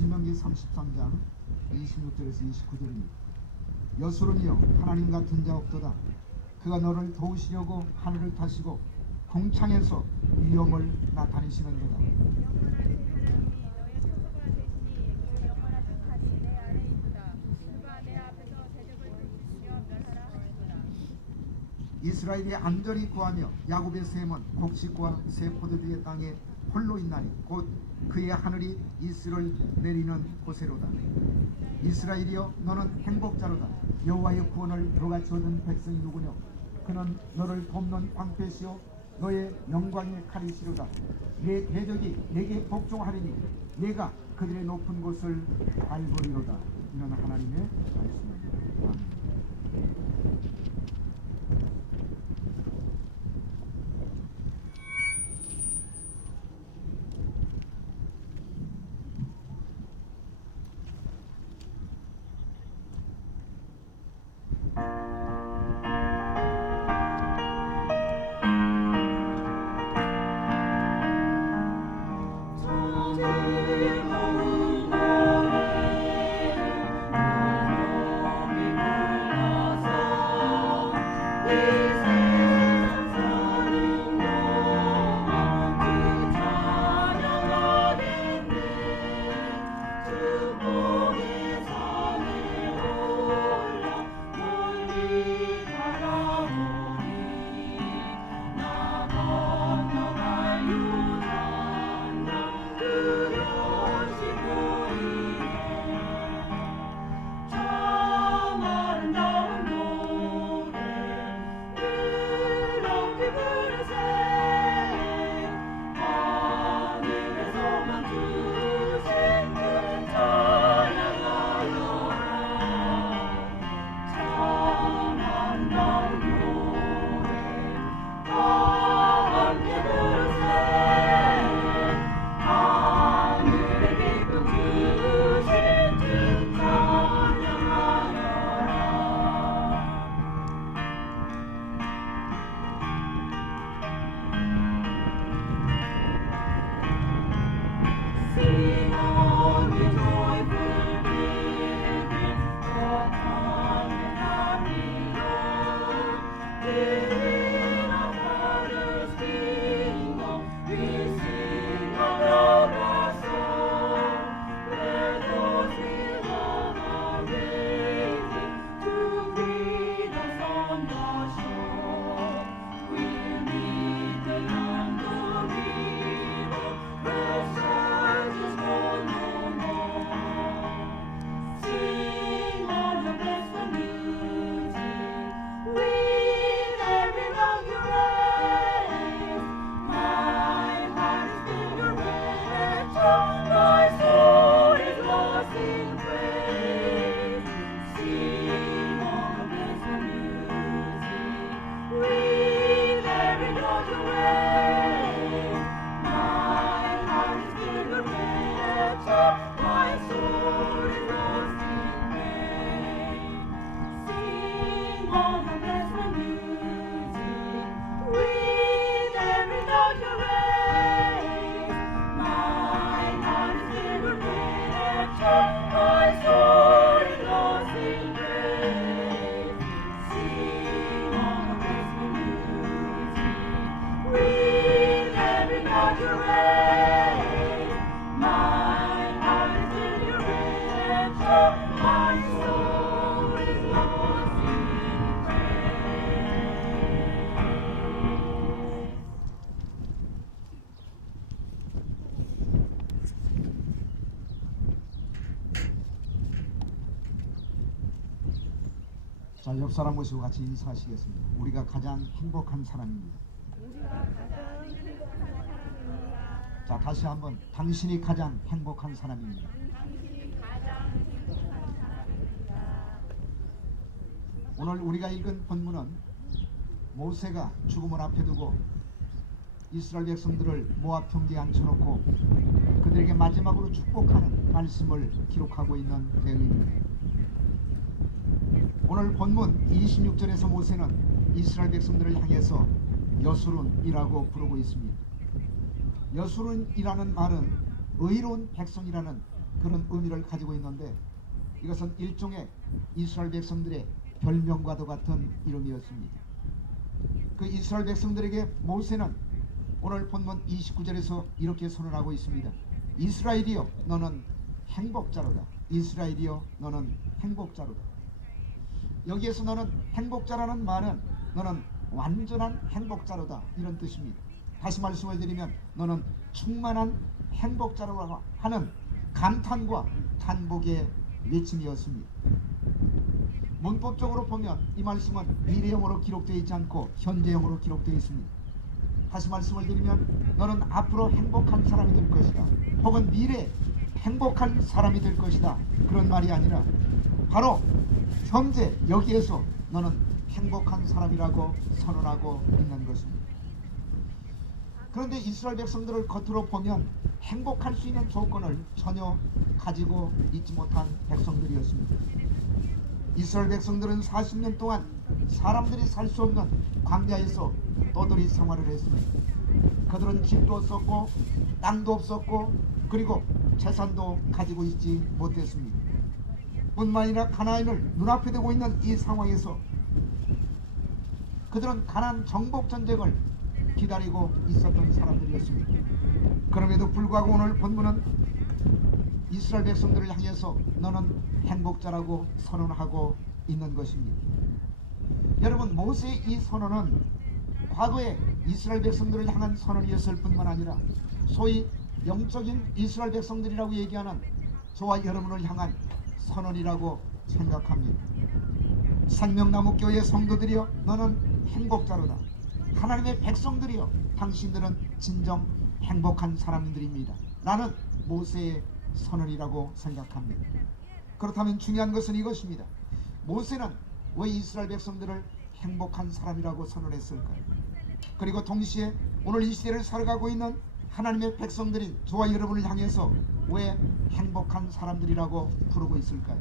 신명기 33장 26절에서 29절입니다. 여수론이여 하나님 같은 자 없도다. 그가 너를 도우시려고 하늘을 타시고 궁창에서 위엄을 나타내시는도다. 영원하신 하나님이 너의 초소가 되시니 그 영원하신 다시 내 아래 있도다. 그가 내 앞에서 대적을 쫓으시며 멸하라 하시도다. 이스라엘이 안전히 구하며 야곱의 셈은 곡식과 새 포도주의 땅에 홀로 있나니 곧 그의 하늘이 이슬을 내리는 곳에로다. 이스라엘이여 너는 행복자로다. 여호와의 구원을 너같이 얻은 백성이 누구뇨? 그는 너를 돕는 방패시요 너의 영광의 칼이시로다. 내 대적이 내게 복종하리니 내가 그들의 높은 곳을 밟으리로다. 이는 하나님의 말씀입니다. 아멘. 자, 옆 사람 모시고 같이 인사하시겠습니다. 우리가 가장 행복한 사람입니다. 자, 다시 한번 당신이 가장 행복한 사람입니다. 오늘 우리가 읽은 본문은 모세가 죽음을 앞에 두고 이스라엘 백성들을 모압 평지에 앉혀놓고 그들에게 마지막으로 축복하는 말씀을 기록하고 있는 내용입니다. 오늘 본문 26절에서 모세는 이스라엘 백성들을 향해서 여수론이라고 부르고 있습니다. 여수론이라는 말은 의로운 백성이라는 그런 의미를 가지고 있는데 이것은 일종의 이스라엘 백성들의 별명과도 같은 이름이었습니다. 그 이스라엘 백성들에게 모세는 오늘 본문 29절에서 이렇게 선언하고 있습니다. 이스라엘이여 너는 행복자로다. 이스라엘이여 너는 행복자로다. 여기에서 너는 행복자라는 말은 너는 완전한 행복자로다 이런 뜻입니다. 다시 말씀을 드리면 너는 충만한 행복자라고 하는 감탄과 탄복의 외침이었습니다. 문법적으로 보면 이 말씀은 미래형으로 기록되어 있지 않고 현재형으로 기록되어 있습니다. 다시 말씀을 드리면 너는 앞으로 행복한 사람이 될 것이다, 혹은 미래 행복한 사람이 될 것이다, 그런 말이 아니라 바로 현재 여기에서 너는 행복한 사람이라고 선언하고 있는 것입니다. 그런데 이스라엘 백성들을 겉으로 보면 행복할 수 있는 조건을 전혀 가지고 있지 못한 백성들이었습니다. 이스라엘 백성들은 40년 동안 사람들이 살 수 없는 광야에서 떠돌이 생활을 했습니다. 그들은 집도 없었고 땅도 없었고 그리고 재산도 가지고 있지 못했습니다. 뿐만 아니라 가나안을 눈앞에 두고 있는 이 상황에서 그들은 가나안 정복 전쟁을 기다리고 있었던 사람들이었습니다. 그럼에도 불구하고 오늘 본문은 이스라엘 백성들을 향해서 너는 행복자라고 선언하고 있는 것입니다. 여러분, 모세의 이 선언은 과거에 이스라엘 백성들을 향한 선언이었을 뿐만 아니라 소위 영적인 이스라엘 백성들이라고 얘기하는 저와 여러분을 향한 선언이라고 생각합니다. 생명나무 교회 성도들이여 너는 행복자로다. 하나님의 백성들이여 당신들은 진정 행복한 사람들입니다 라는 모세의 선언이라고 생각합니다. 그렇다면 중요한 것은 이것입니다. 모세는 왜 이스라엘 백성들을 행복한 사람이라고 선언했을까요? 그리고 동시에 오늘 이 시대를 살아가고 있는 하나님의 백성들인 저와 여러분을 향해서 왜 행복한 사람들이라고 부르고 있을까요?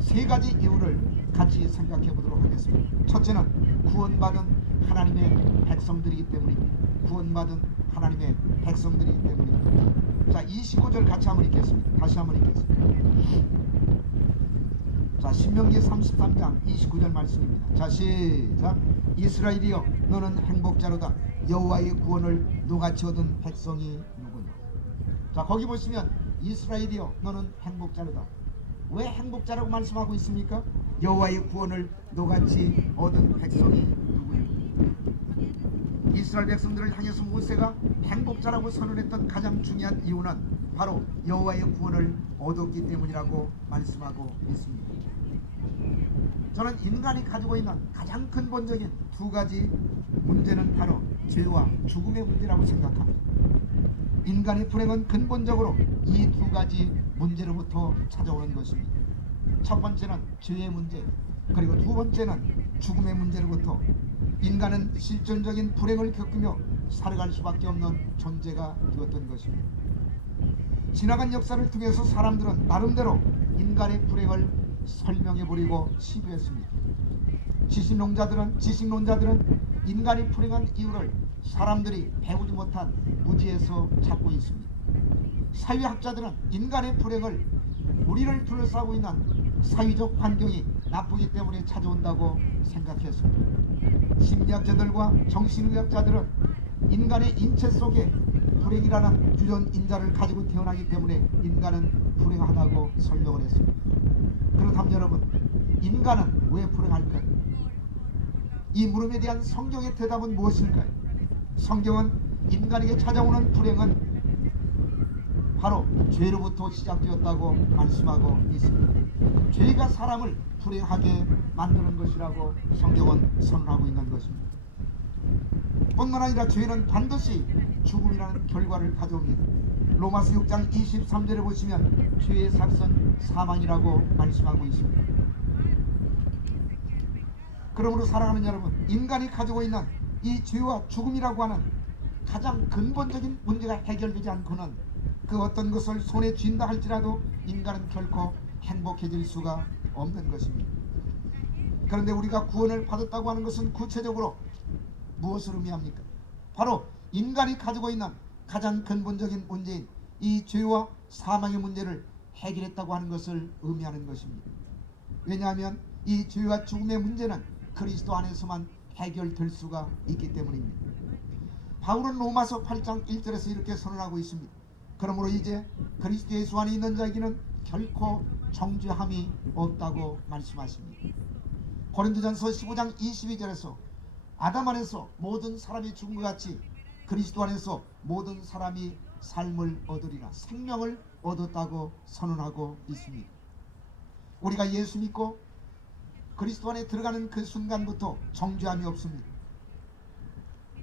세 가지 이유를 같이 생각해 보도록 하겠습니다. 첫째는 구원받은 하나님의 백성들이기 때문입니다. 구원받은 하나님의 백성들이기 때문입니다. 자, 29절 같이 한번 읽겠습니다. 다시 한번 읽겠습니다. 자, 신명기 33장 29절 말씀입니다. 자, 시작. 이스라엘이여 너는 행복자로다. 여호와의 구원을 노같이 얻은 백성이 누구냐. 자, 거기 보시면 이스라엘이여 너는 행복자로다. 왜 행복자라고 말씀하고 있습니까? 여호와의 구원을 노같이 얻은 백성이 누구냐. 이스라엘 백성들을 향해서 모세가 행복자라고 선언했던 가장 중요한 이유는 바로 여호와의 구원을 얻었기 때문이라고 말씀하고 있습니다. 저는 인간이 가지고 있는 가장 근본적인 두 가지 문제는 바로 죄와 죽음의 문제라고 생각합니다. 인간의 불행은 근본적으로 이 두 가지 문제로부터 찾아오는 것입니다. 첫 번째는 죄의 문제, 그리고 두 번째는 죽음의 문제로부터 인간은 실존적인 불행을 겪으며 살아갈 수밖에 없는 존재가 되었던 것입니다. 지나간 역사를 통해서 사람들은 나름대로 인간의 불행을 설명해버리고 시도했습니다. 지식론자들은 인간이 불행한 이유를 사람들이 배우지 못한 무지에서 찾고 있습니다. 사회학자들은 인간의 불행을 우리를 둘러싸고 있는 사회적 환경이 나쁘기 때문에 찾아온다고 생각했습니다. 심리학자들과 정신의학자들은 인간의 인체 속에 불행이라는 유전인자를 가지고 태어나기 때문에 인간은 불행하다고 설명을 했습니다. 그렇다면 여러분, 인간은 왜 불행할까요? 이 물음에 대한 성경의 대답은 무엇일까요? 성경은 인간에게 찾아오는 불행은 바로 죄로부터 시작되었다고 말씀하고 있습니다. 죄가 사람을 불행하게 만드는 것이라고 성경은 선언하고 있는 것입니다. 뿐만 아니라 죄는 반드시 죽음이라는 결과를 가져옵니다. 로마서 6장 23절에 보시면 죄의 삭은 사망이라고 말씀하고 있습니다. 그러므로 사랑하는 여러분, 인간이 가지고 있는 이 죄와 죽음이라고 하는 가장 근본적인 문제가 해결되지 않고는 그 어떤 것을 손에 쥔다 할지라도 인간은 결코 행복해질 수가 없는 것입니다. 그런데 우리가 구원을 받았다고 하는 것은 구체적으로 무엇을 의미합니까? 바로 인간이 가지고 있는 가장 근본적인 문제인 이 죄와 사망의 문제를 해결했다고 하는 것을 의미하는 것입니다. 왜냐하면 이 죄와 죽음의 문제는 그리스도 안에서만 해결될 수가 있기 때문입니다. 바울은 로마서 8장 1절에서 이렇게 선언하고 있습니다. 그러므로 이제 그리스도 예수 안에 있는 자에게는 결코 정죄함이 없다고 말씀하십니다. 고린도전서 15장 22절에서 아담 안에서 모든 사람이 죽은 것 같이 그리스도 안에서 모든 사람이 삶을 얻으리라, 생명을 얻었다고 선언하고 있습니다. 우리가 예수 믿고 그리스도 안에 들어가는 그 순간부터 정죄함이 없습니다.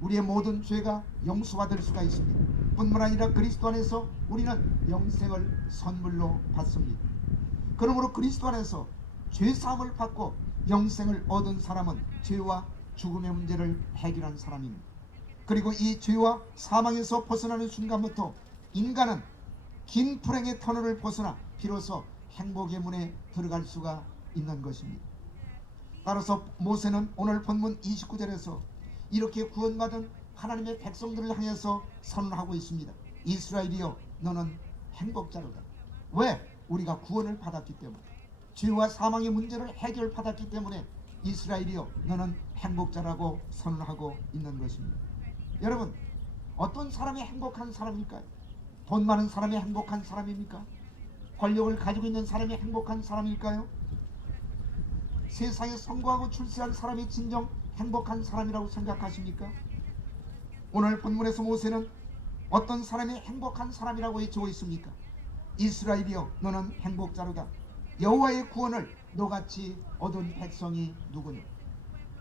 우리의 모든 죄가 용서받을 수가 있습니다. 뿐만 아니라 그리스도 안에서 우리는 영생을 선물로 받습니다. 그러므로 그리스도 안에서 죄사함을 받고 영생을 얻은 사람은 죄와 죽음의 문제를 해결한 사람입니다. 그리고 이 죄와 사망에서 벗어나는 순간부터 인간은 긴 불행의 터널을 벗어나 비로소 행복의 문에 들어갈 수가 있는 것입니다. 따라서 모세는 오늘 본문 29절에서 이렇게 구원받은 하나님의 백성들을 향해서 선언하고 있습니다. 이스라엘이여, 너는 행복자로다. 왜? 우리가 구원을 받았기 때문에, 죄와 사망의 문제를 해결받았기 때문에 이스라엘이여, 너는 행복자라고 선언하고 있는 것입니다. 여러분, 어떤 사람이 행복한 사람일까요? 돈 많은 사람이 행복한 사람입니까? 권력을 가지고 있는 사람이 행복한 사람일까요? 세상에 성공하고 출세한 사람이 진정 행복한 사람이라고 생각하십니까? 오늘 본문에서 모세는 어떤 사람이 행복한 사람이라고 외치고 있습니까? 이스라엘이여, 너는 행복자로다. 여호와의 구원을 너같이 얻은 백성이 누구냐?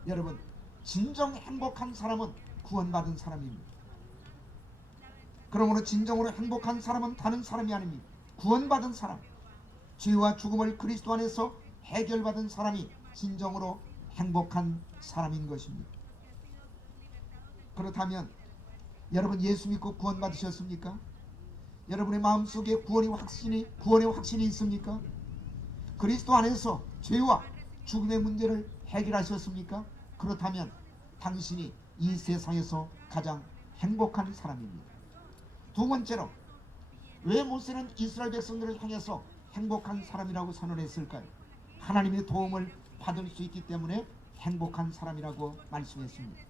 여러분, 진정 행복한 사람은 구원받은 사람입니다. 그러므로 진정으로 행복한 사람은 다른 사람이 아닙니다. 구원받은 사람, 죄와 죽음을 그리스도 안에서 해결받은 사람이 진정으로 행복한 사람인 것입니다. 그렇다면 여러분, 예수 믿고 구원받으셨습니까? 여러분의 마음속에 구원의 확신이 있습니까? 그리스도 안에서 죄와 죽음의 문제를 해결하셨습니까? 그렇다면 당신이 이 세상에서 가장 행복한 사람입니다. 두 번째로, 왜 모세는 이스라엘 백성들을 향해서 행복한 사람이라고 선언했을까요? 하나님의 도움을 받을 수 있기 때문에 행복한 사람이라고 말씀했습니다.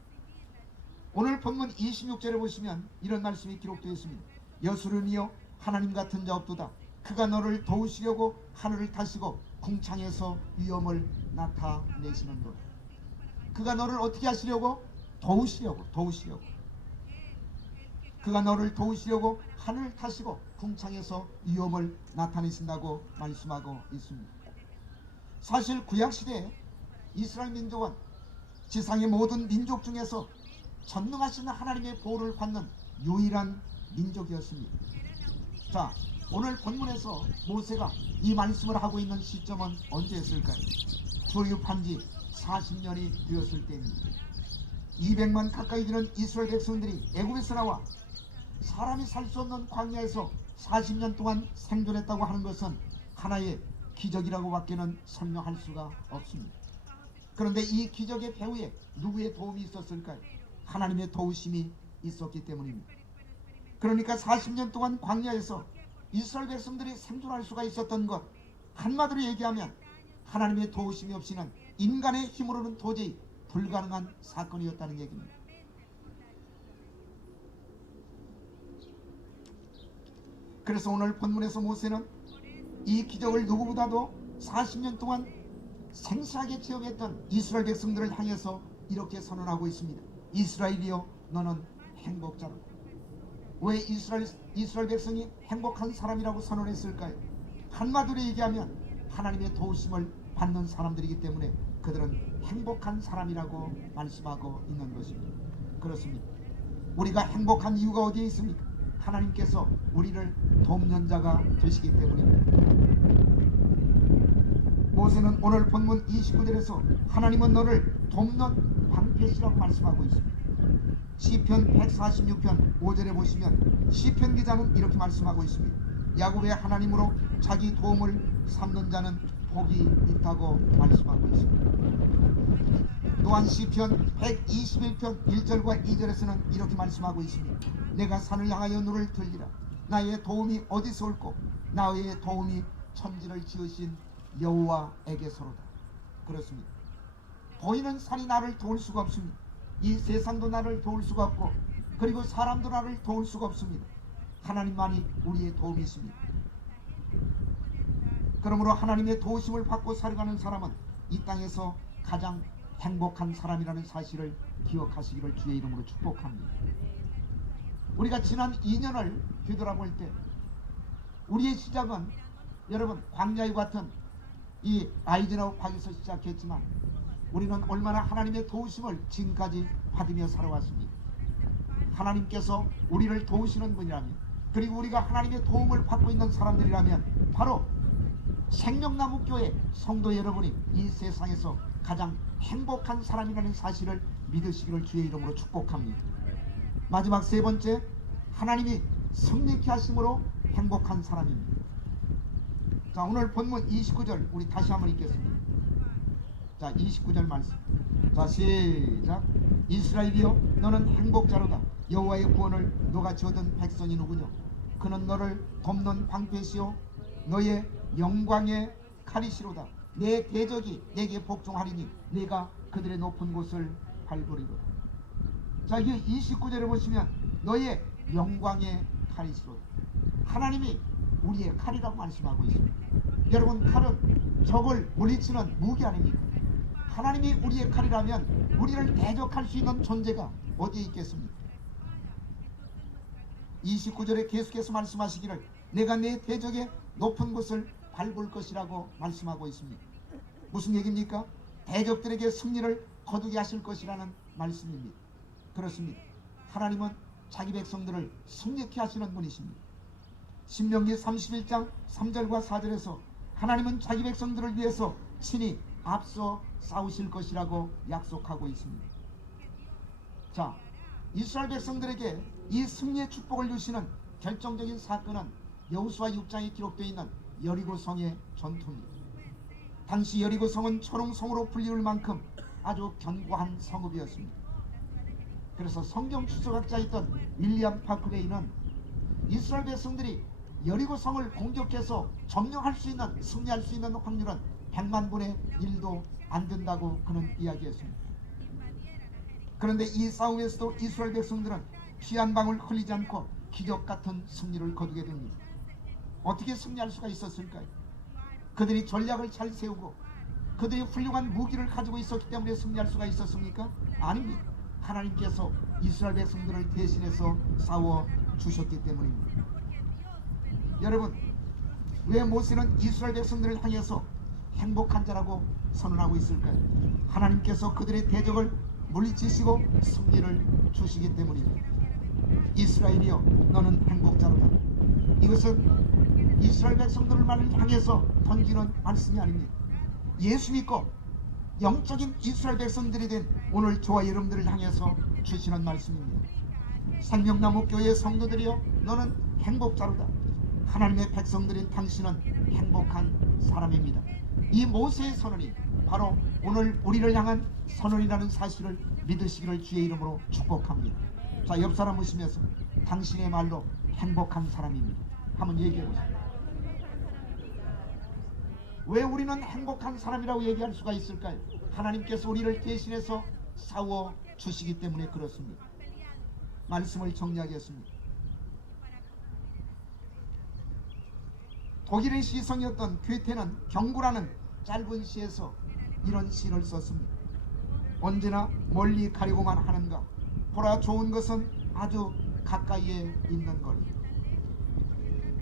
오늘 본문 26절에 보시면 이런 말씀이 기록되어 있습니다. 여수름이여, 하나님 같은 자 없도다. 그가 너를 도우시려고 하늘을 타시고 궁창에서 위엄을 나타내시는도다. 그가 너를 어떻게 하시려고? 도우시려고. 그가 너를 도우시려고 하늘을 타시고 궁창에서 위엄을 나타내신다고 말씀하고 있습니다. 사실 구약시대에 이스라엘 민족은 지상의 모든 민족 중에서 전능하신 하나님의 보호를 받는 유일한 민족이었습니다. 자, 오늘 본문에서 모세가 이 말씀을 하고 있는 시점은 언제였을까요? 출애굽한 지 40년이 되었을 때입니다. 200만 가까이 되는 이스라엘 백성들이 애굽에서 나와 사람이 살 수 없는 광야에서 40년 동안 생존했다고 하는 것은 하나의 기적이라고 밖에는 설명할 수가 없습니다. 그런데 이 기적의 배후에 누구의 도움이 있었을까요? 하나님의 도우심이 있었기 때문입니다. 그러니까 40년 동안 광야에서 이스라엘 백성들이 생존할 수가 있었던 것, 한마디로 얘기하면 하나님의 도우심이 없이는 인간의 힘으로는 도저히 불가능한 사건이었다는 얘기입니다. 그래서 오늘 본문에서 모세는 이 기적을 누구보다도 40년 동안 생생하게 체험했던 이스라엘 백성들을 향해서 이렇게 선언하고 있습니다. 이스라엘이여, 너는 행복자로다. 왜 이스라엘 백성이 행복한 사람이라고 선언했을까요? 한마디로 얘기하면 하나님의 도우심을 받는 사람들이기 때문에 그들은 행복한 사람이라고 말씀하고 있는 것입니다. 그렇습니다. 우리가 행복한 이유가 어디에 있습니까? 하나님께서 우리를 돕는 자가 되시기 때문입니다. 모세는 오늘 본문 29절에서 하나님은 너를 돕는 방패시라고 말씀하고 있습니다. 시편 146편 5절에 보시면 시편 기자는 이렇게 말씀하고 있습니다. 야곱의 하나님으로 자기 도움을 삼는 자는 복이 있다고 말씀하고 있습니다. 또한 시편 121편 1절과 2절에서는 이렇게 말씀하고 있습니다. 내가 산을 향하여 눈을 들리라. 나의 도움이 어디서 올꼬? 나의 도움이 천지를 지으신 여호와에게서로다. 그렇습니다. 보이는 산이 나를 도울 수가 없습니다. 이 세상도 나를 도울 수가 없고, 그리고 사람도 나를 도울 수가 없습니다. 하나님만이 우리의 도움이십니다. 그러므로 하나님의 도우심을 받고 살아가는 사람은 이 땅에서 가장 행복한 사람이라는 사실을 기억하시기를 주의 이름으로 축복합니다. 우리가 지난 2년을 되돌아볼 때 우리의 시작은 여러분 광야와 같은 이 아이젠하워팍에서 시작했지만 우리는 얼마나 하나님의 도우심을 지금까지 받으며 살아왔습니다. 하나님께서 우리를 도우시는 분이라면, 그리고 우리가 하나님의 도움을 받고 있는 사람들이라면 바로 생명나무 교회 성도 여러분이 이 세상에서 가장 행복한 사람이라는 사실을 믿으시기를 주의 이름으로 축복합니다. 마지막 세 번째, 하나님이 성령케 하심으로 행복한 사람입니다. 자, 오늘 본문 29절 우리 다시 한번 읽겠습니다. 자, 29절 말씀. 자, 시작. 이스라엘이여, 너는 행복자로다. 여호와의 구원을 너같이 얻은 백성이 누구냐? 그는 너를 돕는 방패시요 너의 영광의 칼이시로다. 내 대적이 내게 복종하리니 내가 그들의 높은 곳을 밟으리로다. 자, 이 29절에 보시면 너의 영광의 칼이시로다. 하나님이 우리의 칼이라고 말씀하고 있습니다. 여러분, 칼은 적을 물리치는 무기 아닙니까? 하나님이 우리의 칼이라면 우리를 대적할 수 있는 존재가 어디에 있겠습니까? 29절에 계속해서 말씀하시기를 내가 내 대적의 높은 곳을 밟을 것이라고 말씀하고 있습니다. 무슨 얘기입니까? 대적들에게 승리를 거두게 하실 것이라는 말씀입니다. 그렇습니다. 하나님은 자기 백성들을 승리케 하시는 분이십니다. 신명기 31장 3절과 4절에서 하나님은 자기 백성들을 위해서 친히 앞서 싸우실 것이라고 약속하고 있습니다. 자, 이스라엘 백성들에게 이 승리의 축복을 주시는 결정적인 사건은 여호수아 6장에 기록되어 있는 여리고성의 전투입니다. 당시 여리고성은 초롱성으로 불리울 만큼 아주 견고한 성읍이었습니다. 그래서 성경 추적학자였던 윌리엄 파크레이는 이스라엘 백성들이 여리고성을 공격해서 점령할 수 있는, 승리할 수 있는 확률은 100만 분의 1도 안 된다고 그는 이야기했습니다. 그런데 이 싸움에서도 이스라엘 백성들은 피 한 방울 흘리지 않고 기적 같은 승리를 거두게 됩니다. 어떻게 승리할 수가 있었을까요? 그들이 전략을 잘 세우고 그들이 훌륭한 무기를 가지고 있었기 때문에 승리할 수가 있었습니까? 아닙니다. 하나님께서 이스라엘 백성들을 대신해서 싸워 주셨기 때문입니다. 여러분, 왜 모세는 이스라엘 백성들을 향해서 행복한 자라고 선언하고 있을까요? 하나님께서 그들의 대적을 물리치시고 승리를 주시기 때문입니다. 이스라엘이여, 너는 행복자로다. 이것은 이스라엘 백성들만을 향해서 던지는 말씀이 아닙니다. 예수 믿고 영적인 이스라엘 백성들이 된 오늘 저와 여러분들을 향해서 주시는 말씀입니다. 생명나무 교회의 성도들이여, 너는 행복자로다. 하나님의 백성들인 당신은 행복한 사람입니다. 이 모세의 선언이 바로 오늘 우리를 향한 선언이라는 사실을 믿으시기를 주의 이름으로 축복합니다. 자, 옆 사람 보시면서 당신의 말로 행복한 사람입니다. 한번 얘기해 보세요. 왜 우리는 행복한 사람이라고 얘기할 수가 있을까요? 하나님께서 우리를 대신해서 싸워 주시기 때문에 그렇습니다. 말씀을 정리하겠습니다. 독일의 시성이었던 괴테는 경구라는 짧은 시에서 이런 시를 썼습니다. 언제나 멀리 가려고만 하는가, 보라 좋은 것은 아주 가까이에 있는 것.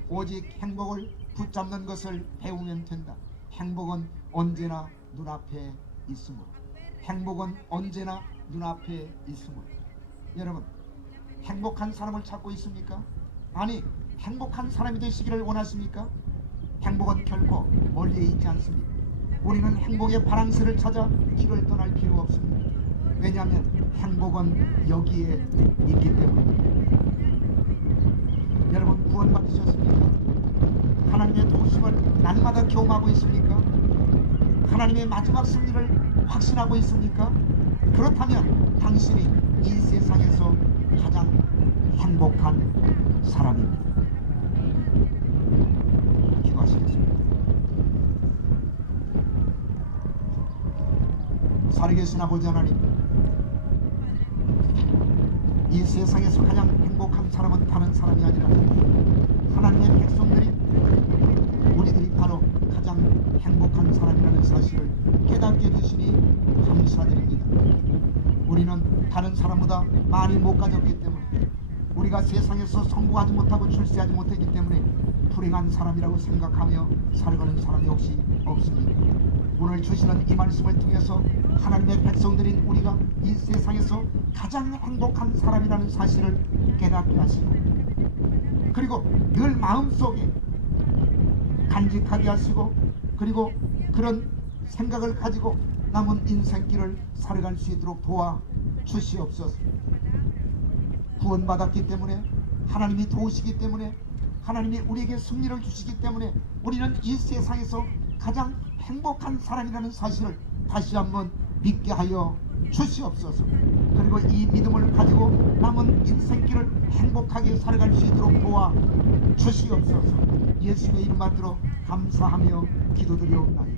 오직 행복을 붙잡는 것을 배우면 된다. 행복은 언제나 눈앞에 있으므로. 행복은 언제나 눈앞에 있으므로. 여러분, 행복한 사람을 찾고 있습니까? 아니, 행복한 사람이 되시기를 원하십니까? 행복은 결코 멀리에 있지 않습니다. 우리는 행복의 바랑스를 찾아 길을 떠날 필요가 없습니다. 왜냐하면 행복은 여기에 있기 때문입니다. 여러분, 구원받으셨습니까? 하나님의 도우심을 날마다 경험하고 있습니까? 하나님의 마지막 승리를 확신하고 있습니까? 그렇다면 당신이 이 세상에서 가장 행복한 사람입니다. 기도하시겠습니다. 살아계신 아버지 하나님, 이 세상에서 가장 행복한 사람은 다른 사람이 아니라 하나님의 백성들이, 우리들이 바로 가장 행복한 사람이라는 사실을 깨닫게 해주시니 감사드립니다. 우리는 다른 사람보다 많이 못 가졌기 때문에, 우리가 세상에서 성공하지 못하고 출세하지 못했기 때문에 불행한 사람이라고 생각하며 살아가는 사람이 혹시 없습니까? 오늘 주시는 이 말씀을 통해서 하나님의 백성들인 우리가 이 세상에서 가장 행복한 사람이라는 사실을 깨닫게 하시고, 그리고 늘 마음속에 간직하게 하시고, 그리고 그런 생각을 가지고 남은 인생길을 살아갈 수 있도록 도와 주시옵소서. 구원받았기 때문에, 하나님이 도우시기 때문에, 하나님이 우리에게 승리를 주시기 때문에 우리는 이 세상에서 가장 행복한 사람이라는 사실을 다시 한번 믿게 하여 주시옵소서. 그리고 이 믿음을 가지고 남은 인생길을 행복하게 살아갈 수 있도록 도와 주시옵소서. 예수님의 이름 받들어 감사하며 기도드리옵나이다.